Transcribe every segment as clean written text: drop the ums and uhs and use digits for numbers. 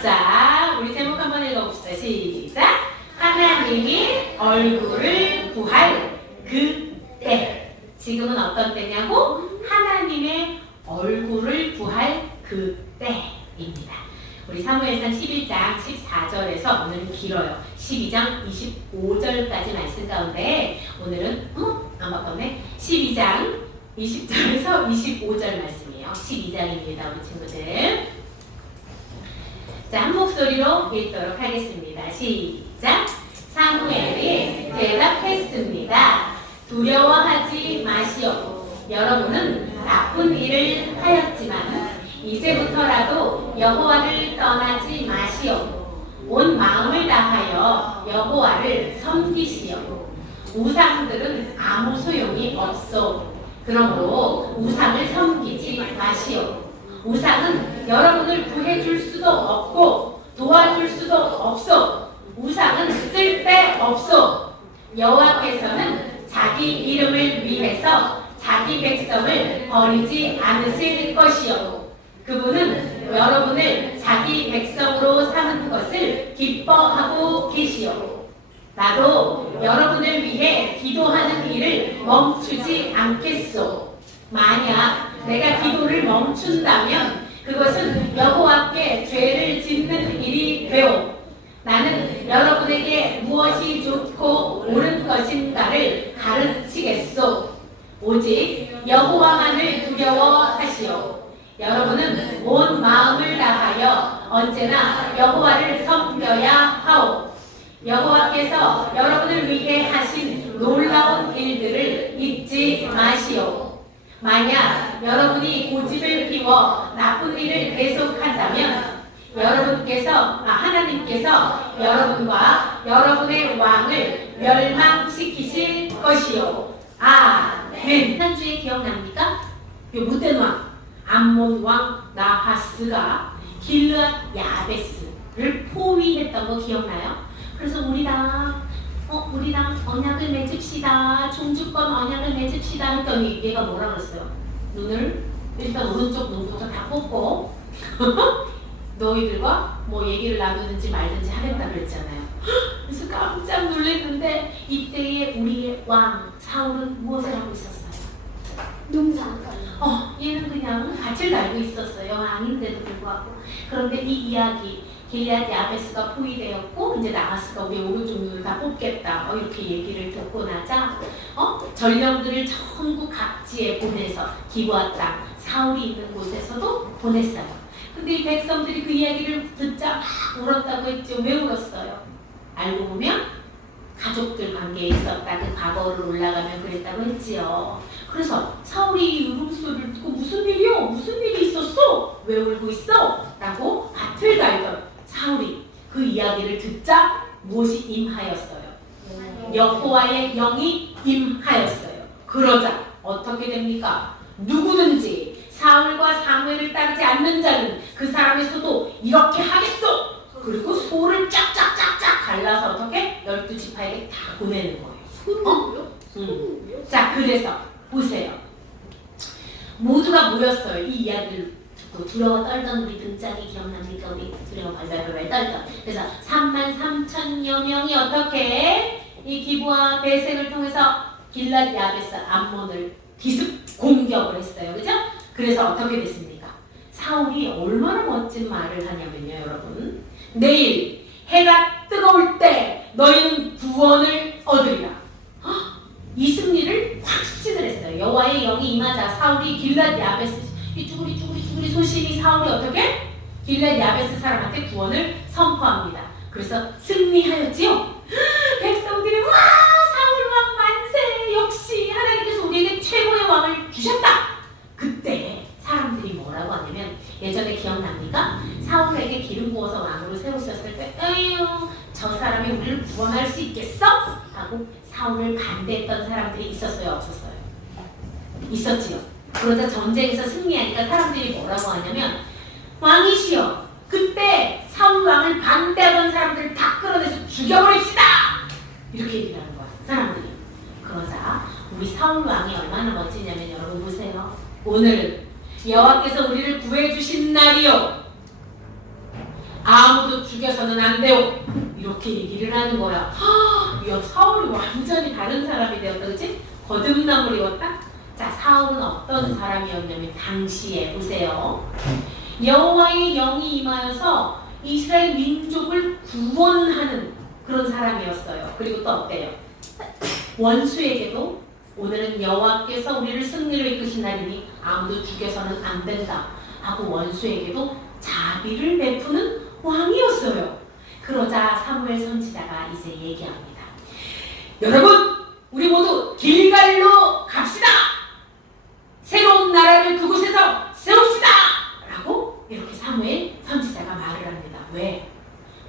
자, 우리 제목 한번 읽어봅시다. 시작! 하나님이 얼굴을 구할 그때. 지금은 어떤 때냐고? 하나님의 얼굴을 구할 그때입니다. 우리 사무엘상 11장 14절에서 오늘은 길어요. 12장 25절까지 말씀 가운데 오늘은 안 바꿨네. 12장 20절에서 25절 말씀이에요. 12장입니다. 우리 친구들. 자, 한 목소리로 읽도록 하겠습니다. 시작! 사무엘이 대답했습니다. 두려워하지 마시오. 여러분은 나쁜 일을 하였지만 이제부터라도 여호와를 떠나지 마시오. 온 마음을 다하여 여호와를 섬기시오. 우상들은 아무 소용이 없소. 그러므로 우상을 섬기지 마시오. 우상은 여러분을 구해줄 수도 없고 도와줄 수도 없소. 우상은 쓸데없소. 여호와께서는 자기 이름을 위해서 자기 백성을 버리지 않으실 것이요. 그분은 여러분을 자기 백성으로 삼은 것을 기뻐하고 계시오. 나도 여러분을 위해 기도하는 일을 멈추지 않겠소. 만약 내가 기도를 멈춘다면 그것은 여호와께 죄를 짓는 일이 되오. 나는 여러분에게 무엇이 좋고 옳은 것인가를 가르치겠소. 오직 여호와만을 두려워하시오. 여러분은 온 마음을 다하여 언제나 여호와를 섬겨야 하오. 여호와께서 여러분을 위해 하신 놀라운 일들을 잊지 마시오. 만약 여러분이 고집을 피워 나쁜 일을 계속한다면 하나님께서 여러분과 여러분의 왕을 멸망시키실 것이요. 아멘. 지난주에 기억납니까? 요 못된 왕 암몬 왕 나하스가 길르앗 야베스를 포위했던 거 기억나요? 그래서 우리랑 언약을 맺읍시다. 종주권 언약을 맺읍시다 했더니 얘가 뭐라 그랬어요? 눈을 일단 오른쪽 눈부터 다 뽑고 너희들과 뭐 얘기를 나누든지 말든지 하겠다 그랬잖아요. 그래서 깜짝 놀랐는데 이때에 우리의 왕 사울은 무엇을 하고 있었어요? 농사. 얘는 그냥 밭을 갈고 있었어요. 왕인데도 불구하고. 그런데 이 이야기 길르앗 야베스가 포위되었고 이제 나하스가 우리 오른쪽 눈을 다 뽑겠다 이렇게 얘기를 듣고 나자 전령들을 전국 각지에 보내서 기브아 땅 사울이 있는 곳에서도 보냈어요. 근데 이 백성들이 그 이야기를 듣자 막 울었다고 했죠. 왜 울었어요? 알고 보면 가족들 관계에 있었다. 그 과거를 올라가면 그랬다고 했지요. 그래서 사울이 이 울음소리를 듣고 무슨 일이요? 무슨 일이 있었어? 왜 울고 있어? 라고 밭을 갈던 사울이 그 이야기를 듣자 무엇이 임하였어요? 여호와의 영이 임하였어요. 그러자 어떻게 됩니까? 누구든지 사울과 사무엘을 따르지 않는 자는 그 사람의 소도 이렇게 하겠소. 그리고 소를 쫙쫙쫙쫙 갈라서 어떻게? 12지파에게 다 보내는 거예요. 자, 그래서 보세요. 모두가 모였어요. 이 이야기를 듣고 두려워 떨던 우리 등짝이 기억납니까? 우리 두려워 발발발발 떨던. 그래서 33,000여 명이 어떻게 이 기브아 배색을 통해서 길르앗 야베스 암몬을 기습 공격을 했어요. 그죠? 그래서 어떻게 됐습니까? 사울이 얼마나 멋진 말을 하냐면요, 여러분. 내일 해가 뜨거울 때 너희는 구원을 얻으리라. 이 승리를 확신을 했어요. 여호와의 영이 임하자 사울이 길르앗 야베스 이 쭈구리 소심이 사울이 어떻게? 길르앗 야베스 사람한테 구원을 선포합니다. 그래서 승리하였지요. 백성들이 와 사울 왕 만세. 역시 하나님께서 우리에게 최고의 왕을 주셨다. 그때 사람들이 뭐라고 하냐면 예전에 기억납니까? 사울에게 기름 부어서 왕으로 세우셨을 때 에휴 저 사람이 우리를 구원할 수 있겠어? 하고 사울을 반대했던 사람들이 있었어요? 없었어요? 있었지요. 그러자 전쟁에서 승리하니까 사람들이 뭐라고 하냐면 왕이시여 그때 사울 왕을 반대하던 사람들을 다 끌어내서 죽여버립시다! 이렇게 얘기를 하는 거야 사람들이. 그러자 우리 사울 왕이 얼마나 멋지냐면 여러분 보세요. 오늘은 여호와께서 우리를 구해주신 날이요. 아무도 죽여서는 안 돼요. 이렇게 얘기를 하는 거야. 야, 사울이 완전히 다른 사람이 되었다. 그치? 거듭남을 입었다? 자, 사울은 어떤 사람이었냐면 당시에 보세요. 여호와의 영이 임하여서 이스라엘 민족을 구원하는 그런 사람이었어요. 그리고 또 어때요? 원수에게도 오늘은 여호와께서 우리를 승리를 이끄신 날이니 아무도 죽여서는 안 된다 하고 원수에게도 자비를 베푸는 왕이었어요. 그러자 사무엘 선지자가 이제 얘기합니다. 여러분, 우리 모두 길갈로 갑시다. 새로운 나라를 그곳에서 세웁시다. 라고 이렇게 사무엘 선지자가 말을 합니다. 왜?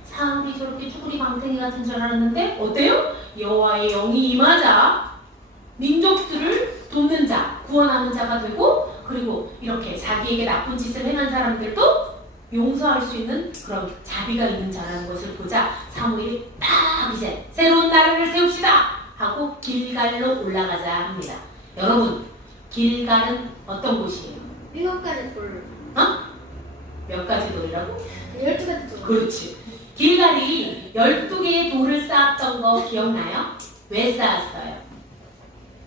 사울이 저렇게 쭈구리 방탱이 같은 줄 알았는데 어때요? 여호와의 영이 임하자 민족들을 돕는 자, 구원하는 자가 되고, 그리고 이렇게 자기에게 나쁜 짓을 행한 사람들도 용서할 수 있는 그런 자비가 있는 자라는 것을 보자 사무엘이 딱 이제 새로운 나라를 세웁시다 하고 길갈로 올라가자 합니다. 여러분, 길갈은 어떤 곳이에요? 7가지 돌. 어? 몇 가지 돌이라고? 12가지 돌. 그렇지. 길갈이 12개의 돌을 쌓았던 거 기억나요? 왜 쌓았어요?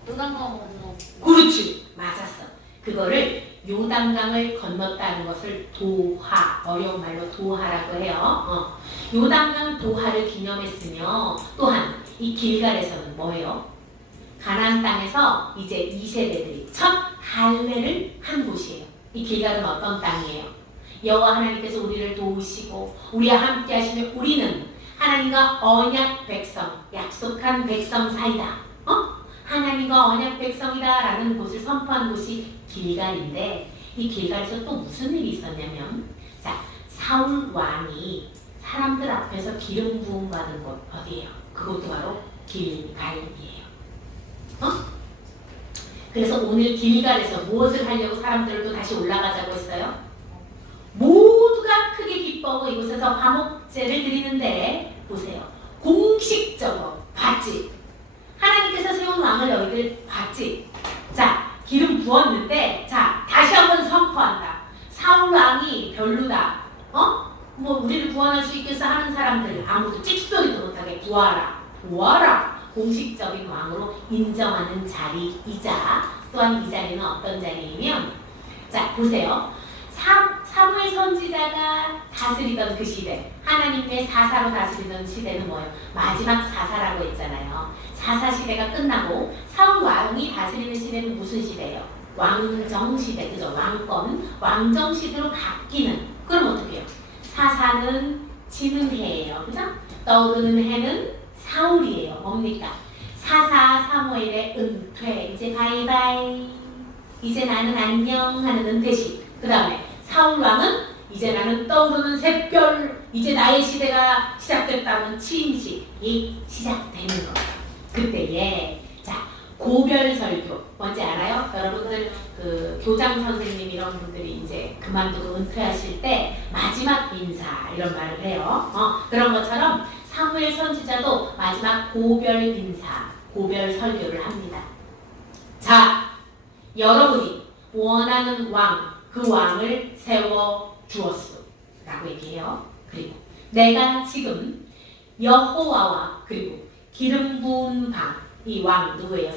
요단강 건너. 그렇지. 맞았어. 그거를 요단강을 건넜다는 것을 도하, 어려운 말로 도하라고 해요. 요단강 도하를 기념했으며 또한 이 길갈에서는 뭐예요? 가나안 땅에서 이제 2세대들이 첫 할례를 한 곳이에요. 이 길갈은 어떤 땅이에요? 여호와 하나님께서 우리를 도우시고 우리와 함께 하시며 우리는 하나님과 언약 백성, 약속한 백성 사이다. 하나님과 언약 백성이다 라는 곳을 선포한 곳이 길갈인데, 이 길갈에서 또 무슨 일이 있었냐면, 자, 사울 왕이 사람들 앞에서 기름 부음 받은 곳 어디예요? 그것도 바로 길갈이에요. 그래서 오늘 길갈에서 무엇을 하려고 사람들을 또 다시 올라가자고 했어요? 모두가 크게 기뻐하고 이곳에서 화목제를 드리는데, 보세요. 공식적으로 봤지? 하나님께서 세운 왕을 너희들 봤지? 자, 기름 부었는데, 자, 다시 한번 선포한다. 사울 왕이 별로다. 뭐 우리를 구원할 수 있겠어 하는 사람들 아무도 찍소리도 못하게 부하라. 부하라. 공식적인 왕으로 인정하는 자리이자, 또한 이 자리는 어떤 자리이면, 자, 보세요. 사무엘 선지자가 다스리던 그 시대, 하나님의 사사로 다스리던 시대는 뭐예요? 마지막 사사라고 했잖아요. 사사 시대가 끝나고 사울 왕이 다스리는 시대는 무슨 시대예요? 왕정 시대, 그죠? 왕정 시대로 바뀌는. 그럼 어떻게 해요? 사사는 지는 해예요, 그죠? 떠오르는 해는 사울이에요. 뭡니까? 사사 사무엘의 은퇴, 이제 바이바이, 이제 나는 안녕 하는 은퇴식. 그 다음에 사울 왕은 이제 나는 떠오르는 샛별, 이제 나의 시대가 시작됐다는 취임식이 시작되는 거예요. 그때에 자, 고별설교 뭔지 알아요? 여러분들 그 교장 선생님 이런 분들이 이제 그만두고 은퇴하실 때 마지막 인사 이런 말을 해요. 그런 것처럼 사무엘 선지자도 마지막 고별 인사, 고별 설교를 합니다. 자, 여러분이 원하는 왕, 그 왕을 세워 주었소 라고 얘기해요. 그리고 내가 지금 여호와와 그리고 기름 부은 방, 이 왕 누구예요?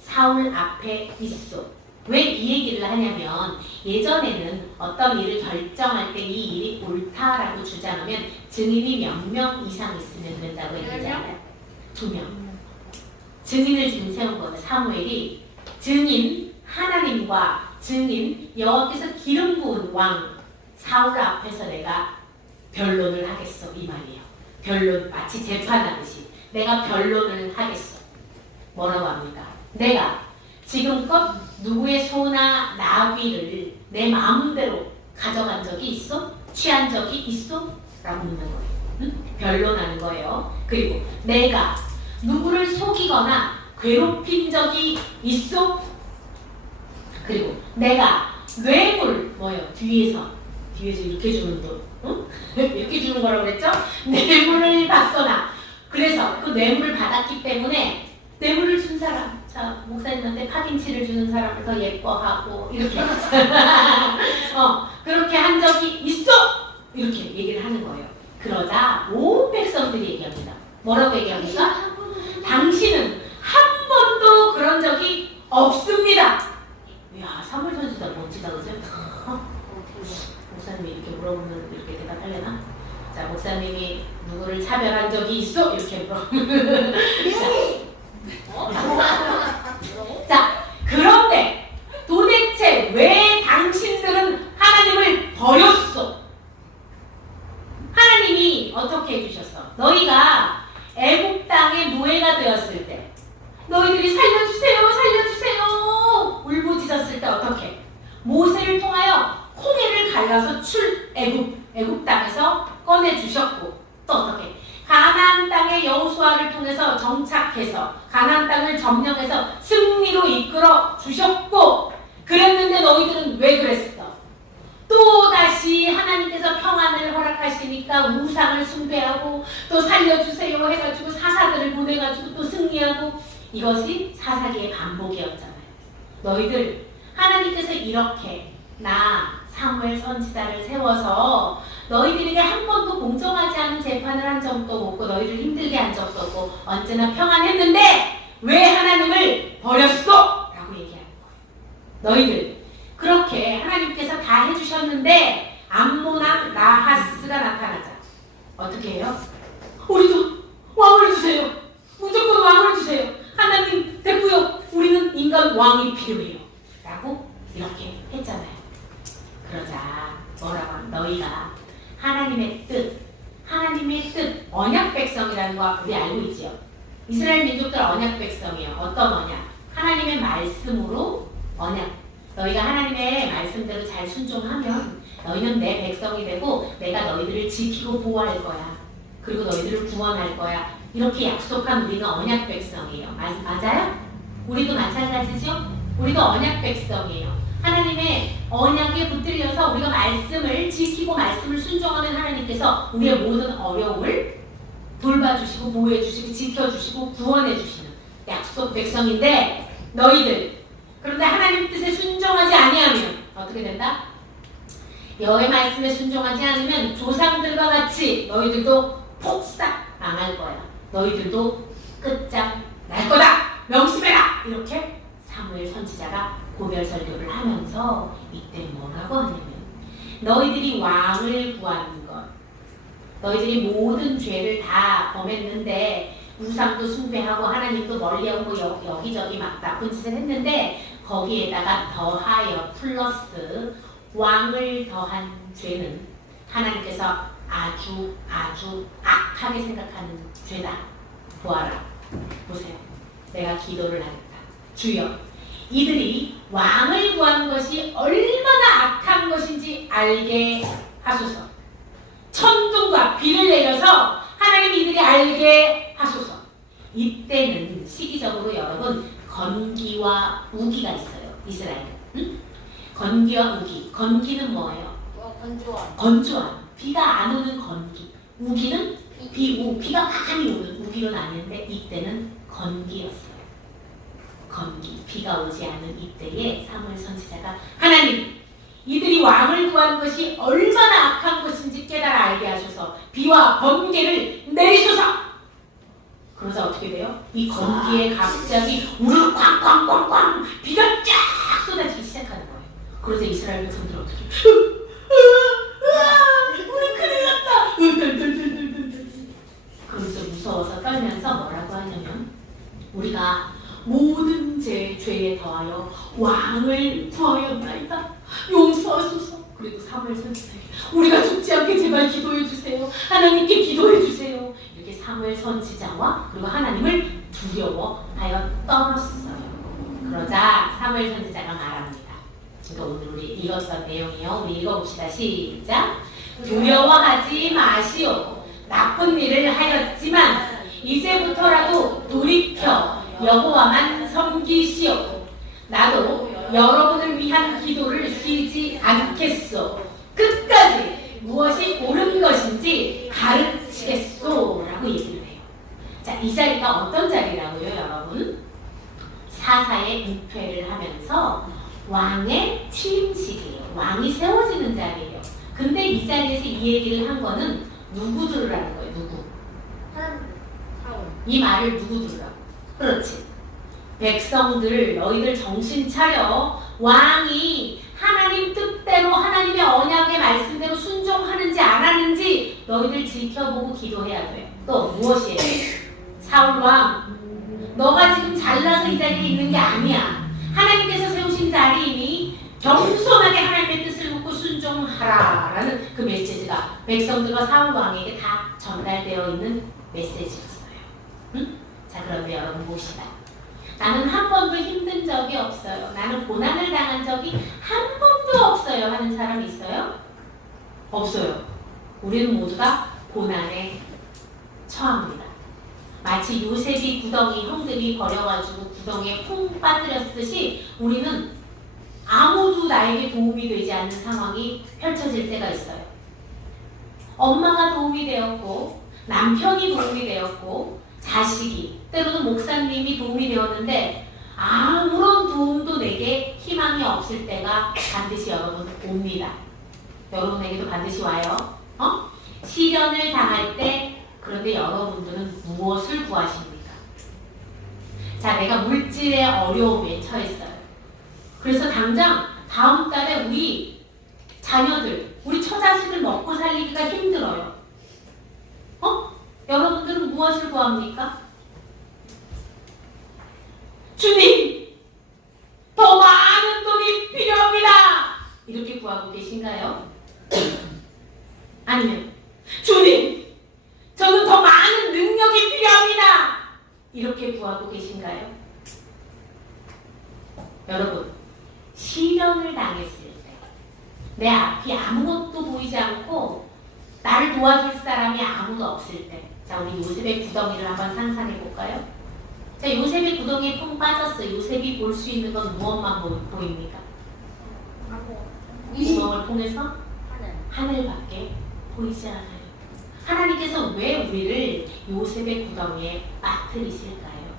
사울 앞에 있어. 왜 이 얘기를 하냐면, 예전에는 어떤 일을 결정할 때 이 일이 옳다라고 주장하면 증인이 몇 명 이상 있으면 된다고 얘기하잖아요. 2명. 증인을 지금 세운 거예요. 사무엘이 증인 하나님과 증인 여호와께서 기름 부은 왕 사울 앞에서 내가 변론을 하겠어, 이 말이에요. 변론, 마치 재판하듯이 내가 변론을 하겠어. 뭐라고 합니까? 내가 지금껏 누구의 소나 나귀를 내 마음대로 가져간 적이 있어? 취한 적이 있어? 라고 묻는 거예요. 응? 변론하는 거예요. 그리고 내가 누구를 속이거나 괴롭힌 적이 있어? 그리고 내가 뇌물, 뭐예요? 뒤에서 이렇게 주는 돈, 응? 이렇게 주는 거라고 그랬죠? 뇌물을 받거나, 그래서 그 뇌물을 받았기 때문에 뇌물을 준 사람, 자, 목사님한테 파김치를 주는 사람을 더 예뻐하고 이렇게 그렇게 한 적이 있어! 이렇게 얘기를 하는 거예요. 그러자 온 백성들이 얘기합니다. 뭐라고 얘기합니까? 당신은 한 번도 그런 적이 없습니다. 이야, 사무엘 선지자 멋지다, 그죠? 목사님이 이렇게 물어보면 이렇게 대답하려나? 자, 목사님이 누구를 차별한 적이 있어? 이렇게 물어보면 자, 그런데 도대체 왜 당신들은 하나님을 버렸어? 하나님이 어떻게 해주셨어? 너희가 애국 땅의 노예가 되었을 때 너희들이 살려주세요 살려주세요 울부짖었을 때 어떻게? 모세를 통하여 홍해를 갈라서 애국 땅에서 꺼내주셨고 또 어떻게? 가나안 땅의 여호수아를 통해서 정착해서 가나안 땅을 점령해서 승리로 이끌어 주셨고 그랬는데 너희들은 왜 그랬어? 또 다시 하나님께서 평안을 허락하시니까 우상을 숭배하고 또 살려주세요 해가지고 사사들을 보내가지고 또 승리하고 이것이 사사기의 반복이었잖아요. 너희들 하나님께서 이렇게 나 사무엘 선지자를 세워서 너희들에게 한 번도 공정하지 않은 재판을 한 적도 없고 너희를 힘들게 한 적도 없고 언제나 평안했는데 왜 하나님을 버렸어? 라고 얘기하는 거예요. 너희들 그렇게 하나님께서 다 해주셨는데 암몬왕 나하스가 나타나자 어떻게 해요? 우리도 왕을 주세요. 무조건 왕을 주세요. 하나님 됐고요. 우리는 인간 왕이 필요해요. 라고 이렇게 했잖아요. 그러자 뭐라고 하면 너희가 하나님의 뜻, 언약 백성이라는 거 우리 알고 있죠? 이스라엘 민족들 언약 백성이에요. 어떤 언약? 하나님의 말씀으로 언약. 너희가 하나님의 말씀대로 잘 순종하면 너희는 내 백성이 되고 내가 너희들을 지키고 보호할 거야. 그리고 너희들을 구원할 거야. 이렇게 약속한 우리는 언약 백성이에요. 맞아요? 우리도 마찬가지죠? 우리도 언약 백성이에요. 하나님의 언약에 붙들려서 우리가 말씀을 지키고 말씀을 순종하는 하나님께서 우리의 모든 어려움을 돌봐주시고 보호해주시고 지켜주시고 구원해주시는 약속 백성인데 너희들 그런데 하나님 뜻에 순종하지 아니하면 어떻게 된다? 여호와의 말씀에 순종하지 않으면 조상들과 같이 너희들도 폭삭 망할 거야. 너희들도 끝장 날 거다. 명심해라. 이렇게 사무엘 선지자가 고별 설교를 하면서 이때 뭐라고 하냐면 너희들이 왕을 구하는 것 너희들이 모든 죄를 다 범했는데 우상도 숭배하고 하나님도 멀리하고 여기저기 막 나쁜 짓을 했는데 거기에다가 더하여 플러스 왕을 더한 죄는 하나님께서 아주 악하게 생각하는 죄다. 보아라. 보세요. 내가 기도를 하겠다. 주여 이들이 왕을 구하는 것이 얼마나 악한 것인지 알게 하소서. 천둥과 비를 내려서 하나님 이들이 알게 하소서. 이때는 시기적으로 여러분 건기와 우기가 있어요. 이스라엘은. 응? 건기와 우기. 건기는 뭐예요? 건조한. 비가 안 오는 건기. 우기는 비가 많이 오는 우기는 아닌데 이때는 건기였어요. 건기, 비가 오지 않은 이때에 사무엘 선지자가 하나님 이들이 왕을 구하는 것이 얼마나 악한 것인지 깨달아 알게 하소서. 비와 번개를 내리소서. 그러자 어떻게 돼요? 이 건기에 갑자기 우르르 쾅쾅쾅쾅 비가 쫙 쏟아지기 시작하는 거예요. 그러자 이스라엘 백성들은 어떻게 우리 큰일 났다. 그러면서 무서워서 떨면서 뭐라고 하냐면 우리가 모든 죄에 더하여 왕을 구하였나이다. 용서하소서. 그리고 사무엘 선지자에게 우리가 죽지 않게 제발 기도해 주세요. 하나님께 기도해 주세요. 이렇게 사무엘 선지자와 그리고 하나님을 두려워하여 떨었어요. 그러자 사무엘 선지자가 말합니다. 그러니까 오늘 우리 읽었던 내용이요. 우리 읽어봅시다. 시작. 두려워하지 마시오. 나쁜 일을 하였지만 이제부터라도 돌이켜 여호와만 섬기시오. 나도 여러분을 위한 기도를 쉬지 않겠소. 끝까지 무엇이 옳은 것인지 가르치겠소. 라고 얘기를 해요. 자, 이 자리가 어떤 자리라고요, 여러분? 사사의 부패를 하면서 왕의 취임식이에요. 왕이 세워지는 자리예요. 근데 이 자리에서 이 얘기를 한 거는 누구 들으라는 거예요? 누구? 사람들. 사원. 이 말을 누구 들으라고? 그렇지. 백성들 너희들 정신 차려. 왕이 하나님 뜻대로 하나님의 언약의 말씀대로 순종하는지 안 하는지 너희들 지켜보고 기도해야 돼. 또 무엇이에요? 사울왕, 너가 지금 잘나서 이 자리에 있는 게 아니야. 하나님께서 세우신 자리이니 겸손하게 하나님의 뜻을 묻고 순종하라 라는 그 메시지가 백성들과 사울왕에게 다 전달되어 있는 메시지였어요. 응? 자, 그런데 여러분 봅시다. 나는 한 번도 힘든 적이 없어요. 나는 고난을 당한 적이 한 번도 없어요 하는 사람 있어요? 없어요. 우리는 모두가 고난에 처합니다. 마치 요셉이 구덩이 형들이 버려가지고 구덩이에 퐁 빠뜨렸듯이 우리는 아무도 나에게 도움이 되지 않는 상황이 펼쳐질 때가 있어요. 엄마가 도움이 되었고 남편이 도움이 되었고 자식이 때로는 목사님이 도움이 되었는데 아무런 도움도 내게 희망이 없을 때가 반드시 여러분 옵니다. 여러분에게도 반드시 와요. 시련을 당할 때 그런데 여러분들은 무엇을 구하십니까? 자, 내가 물질의 어려움에 처했어요. 그래서 당장 다음 달에 우리 자녀들, 우리 처자식을 먹고 살리기가 힘들어요. 여러분들은 무엇을 구합니까? 주님, 더 많은 돈이 필요합니다. 이렇게 구하고 계신가요? 아니면 주님, 저는 더 많은 능력이 필요합니다. 이렇게 구하고 계신가요? 여러분, 시련을 당했을 때 내 앞이 아무것도 보이지 않고 나를 도와줄 사람이 아무도 없을 때, 자, 우리 요셉의 구덩이를 한번 상상해 볼까요? 자, 요셉의 구덩이에 퐁 빠졌어요. 요셉이 볼 수 있는 건 무엇만 보입니까? 구멍을 통해서 하늘밖에 보이지 않아요. 하나님께서 왜 우리를 요셉의 구덩이에 빠뜨리실까요?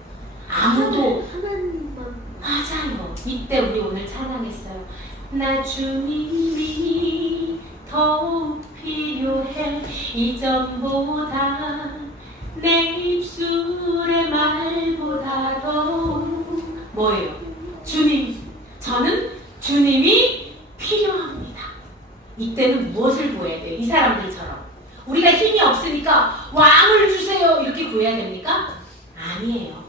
아무도 하나님만. 맞아요. 이때 우리 오늘 찬양했어요. 나 주님이 더욱 필요해 이전보다 내 입술의 말보다도 뭐예요? 주님, 저는 주님이 필요합니다. 이때는 무엇을 구해야 돼요? 이 사람들처럼 우리가 힘이 없으니까 왕을 주세요 이렇게 구해야 됩니까? 아니에요.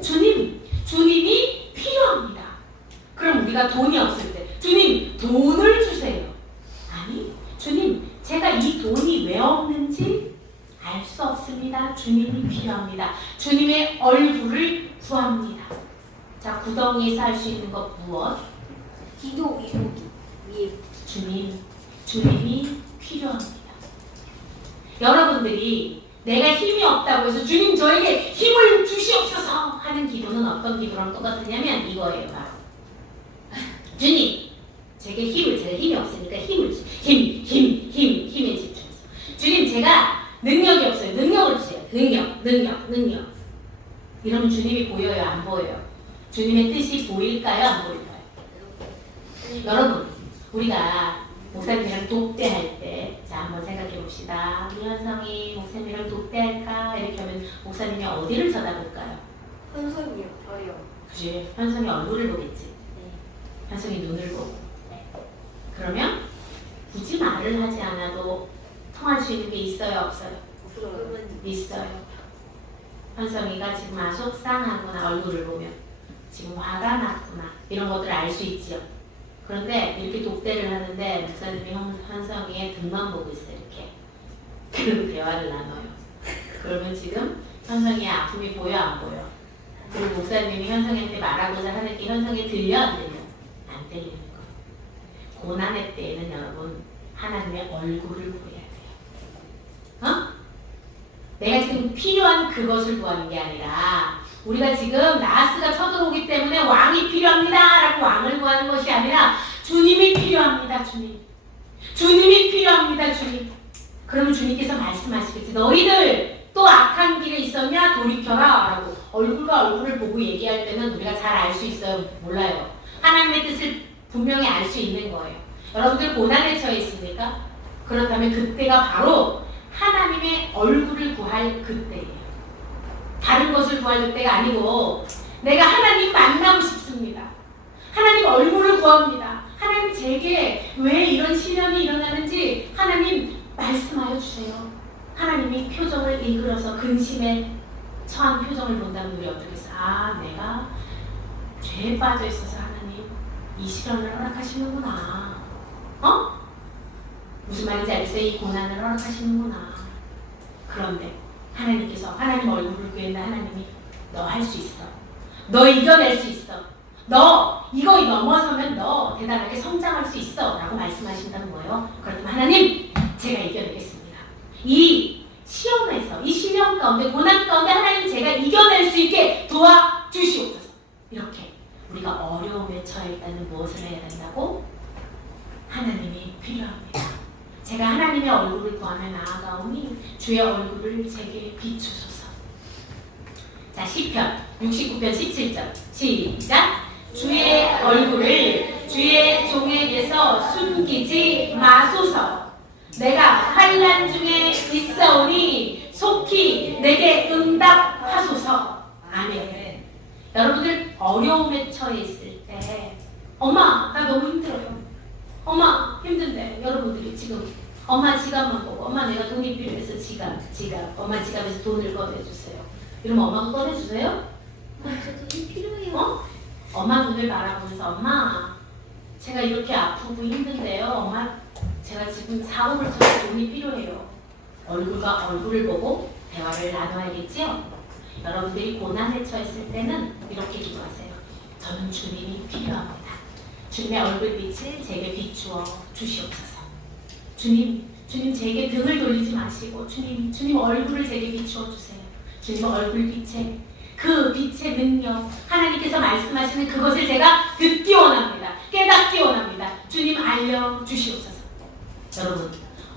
주님이 필요합니다. 그럼 우리가 돈이 없을 때 주님 돈을 주세요. 아니, 주님 제가 이 돈이 왜 없는지 알 수 없습니다. 주님이 필요합니다. 주님의 얼굴을 구합니다. 자, 구덩이에서 할 수 있는 것 무엇? 기도 위에. 주님이 필요합니다. 여러분들이 내가 힘이 없다고 해서 주님 저에게 힘을 주시옵소서 하는 기도는 어떤 기도랑 똑같으냐면 이거예요. 바로 주님 제가 힘이 없으니까 힘을 주세요. 힘에 집중해서 주님 제가 능력이 없어요. 능력을 주세요. 능력. 이러면 주님이 보여요? 안 보여요? 주님의 뜻이 보일까요? 안 보일까요? 여러분, 우리가 목사님이랑 독대할 때, 자, 한번 생각해 봅시다. 우리 현성이 목사님이랑 독대할까? 이렇게 하면 목사님이 어디를 쳐다볼까요? 현성이요. 저요. 그치? 현성이 얼굴을 보겠지. 네. 현성이 눈을 보고. 그러면 굳이 말을 하지 않아도 통할 수 있는 게 있어요? 없어요? 있어요. 현성이가 지금 속상하구나 얼굴을 보면 지금 화가 났구나 이런 것들을 알 수 있죠. 그런데 이렇게 독대를 하는데 목사님이 현성이의 등만 보고 있어요. 이렇게. 그리고 대화를 나눠요. 그러면 지금 현성이의 아픔이 보여 안 보여? 그리고 목사님이 현성이한테 말하고자 하는 게 현성이 들려 안 들려? 안 들리는 거예요. 고난의 때에는 여러분 하나님의 얼굴을 보여야 돼요. 내가 지금 필요한 그것을 구하는 게 아니라 우리가 지금 나하스가 쳐들어오기 때문에 왕이 필요합니다 라고 왕을 구하는 것이 아니라 주님이 필요합니다. 주님이 필요합니다. 주님. 그러면 주님께서 말씀하시겠지. 너희들 또 악한 길에 있었냐? 돌이켜라 라고 얼굴과 얼굴을 보고 얘기할 때는 우리가 잘 알 수 있어요? 몰라요. 하나님의 뜻을 분명히 알 수 있는 거예요. 여러분들 고난에 처해 있습니까? 그렇다면 그때가 바로 하나님의 얼굴을 구할 그때예요. 다른 것을 구할 그때가 아니고 내가 하나님 만나고 싶습니다. 하나님 얼굴을 구합니다. 하나님 제게 왜 이런 시련이 일어나는지 하나님 말씀하여 주세요. 하나님이 표정을 일그러서 근심에 처한 표정을 본다면 우리 어떻게 했어? 아, 내가 죄에 빠져 있어서 하나님 이 시련을 허락하시는구나. 무슨 말인지 알겠어요? 이 고난을 허락하시는구나. 그런데 하나님께서 하나님 얼굴을 구했나 하나님이 너 할 수 있어. 너 이겨낼 수 있어. 너 이거 넘어서면 너 대단하게 성장할 수 있어 라고 말씀하신다는 거예요. 그렇다면 하나님 제가 이겨내겠습니다. 이 시험에서 이 시련 가운데 고난 가운데 하나님 제가 이겨낼 수 있게 도와주시옵소서. 이렇게 우리가 어려움에 처해 있다는 무엇을 해야 된다고? 하나님이 필요합니다. 제가 하나님의 얼굴을 구하며 나아가오니 주의 얼굴을 제게 비추소서. 자, 시편 69편 17절 시작. 주의 얼굴을 주의 종에게서 숨기지 마소서. 내가 환난 중에 있사오니 속히 내게 응답하소서. 아멘. 여러분들 어려움에 처해 있을 때 엄마 나 너무 힘들어요. 엄마 힘든데 여러분들이 지금 엄마 지갑만 보고 엄마 내가 돈이 필요해서 지갑 엄마 지갑에서 돈을 꺼내주세요. 이러면 엄마가 꺼내주세요? 저 돈이 필요해요. 엄마 눈을 바라보면서 엄마 제가 이렇게 아프고 힘든데요. 엄마 제가 지금 사고를 쳐서 돈이 필요해요. 얼굴과 얼굴을 보고 대화를 나눠야겠지요? 여러분들이 고난에 처했을 때는 이렇게 기도하세요. 저는 주님이 필요합니다. 주님의 얼굴빛을 제게 비추어 주시옵소서. 주님 제게 등을 돌리지 마시고 주님 얼굴을 제게 비추어 주세요. 주님 얼굴빛에 그 빛의 능력 하나님께서 말씀하시는 그것을 제가 듣기 원합니다. 깨닫기 원합니다. 주님 알려주시옵소서. 여러분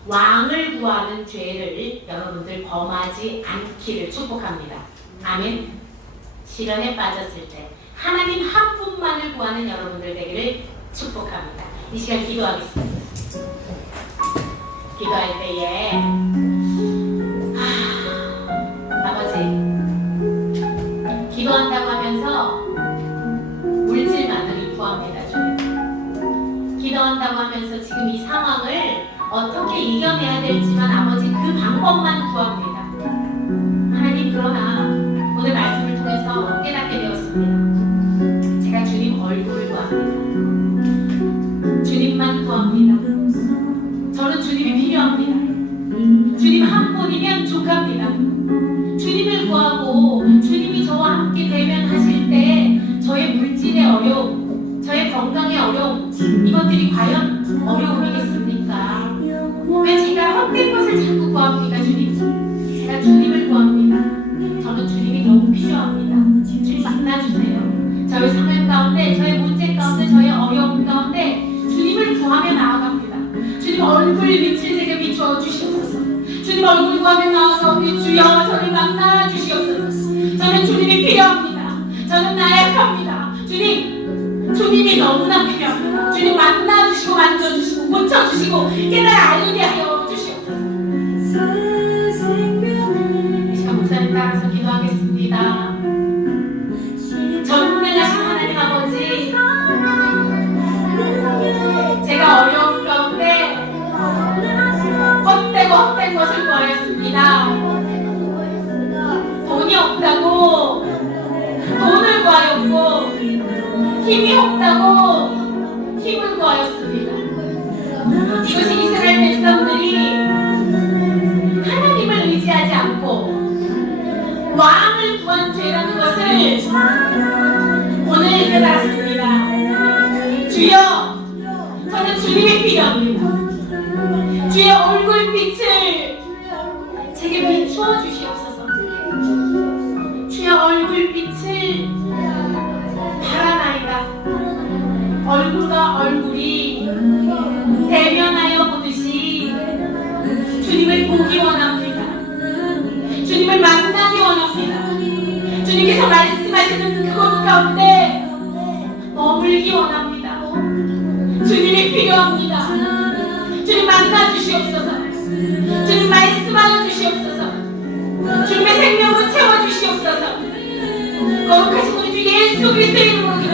왕을 구하는 죄를 여러분들 범하지 않기를 축복합니다. 아멘. 시련에 빠졌을 때 하나님 한 분만을 구하는 여러분들 되기를 축복합니다. 이 시간 기도하겠습니다. 기도할 때에 아버지 기도한다고 하면서 물질만을 구합니다. 주님. 기도한다고 하면서 지금 이 상황을 어떻게 이겨내야 될지만 아버지 그 방법만 구합니다. 하나님 그러나 오늘 말씀을 통해서 깨닫게 되었습니다. 제가 주님 얼굴을 구합니다. 주님만 구합니다. 저는 주님이 필요합니다. 주님 한 분이면 족합니다. 주님을 구하고 주님이 저와 함께 대면하실 때 저의 물질의 어려움, 저의 건강의 어려움 이것들이 과연 어려움이겠습니까? 왜 제가 헛된 것을 자꾸 구합니까? 주님 제가 주님을 구합니다. 저는 주님이 너무 필요합니다. 주님 만나주세요. 저의 상황 가운데 저의 문제 가운데 저의 어려움 가운데 주님을 구하며 나아갑니다. 주님 얼굴 빛을 제게 비추어 주시옵소서. 주님 얼굴 구하며 나아가오니 주여 저를 만나 주시옵소서. 저는 주님이 필요합니다. 저는 나약합니다. 주님이 너무나 필요합니다. 주님 만나주시고 만져주시고 고쳐주시고 깨달아 알게 하여 주시옵소서. 이 시간 목사님 따라서 기도하겠습니다. 전능하신 하나님 아버지 제가 어려운 가운데 헛된 것을 구하였습니다. 돈이 없다고 돈을 구하였고 힘이 없다고 힘을 구하였습니다. 이것이 이스라엘 백성들이 하나님을 의지하지 않고 왕을 구한 죄라는 것을 오늘 깨달았습니다. 주여 저는 주님이 필요합니다. 주의 얼굴빛을 제게 비추어 주시옵소서. 주의 얼굴빛을 바라나이다. 얼굴과 얼굴이 대면하여 보듯이 주님을 보기 원합니다. 주님을 원합니다. 주님께서 말씀하시는 그곳 가운데 머물기 원합니다. 주님이 필요합니다. 주님 만나 주시옵소서. 주님 말씀하여 주시옵소서. 주님의 생명으로 채워 주시옵소서. 거룩하신 우리 주 예수 그리스도의 이름으로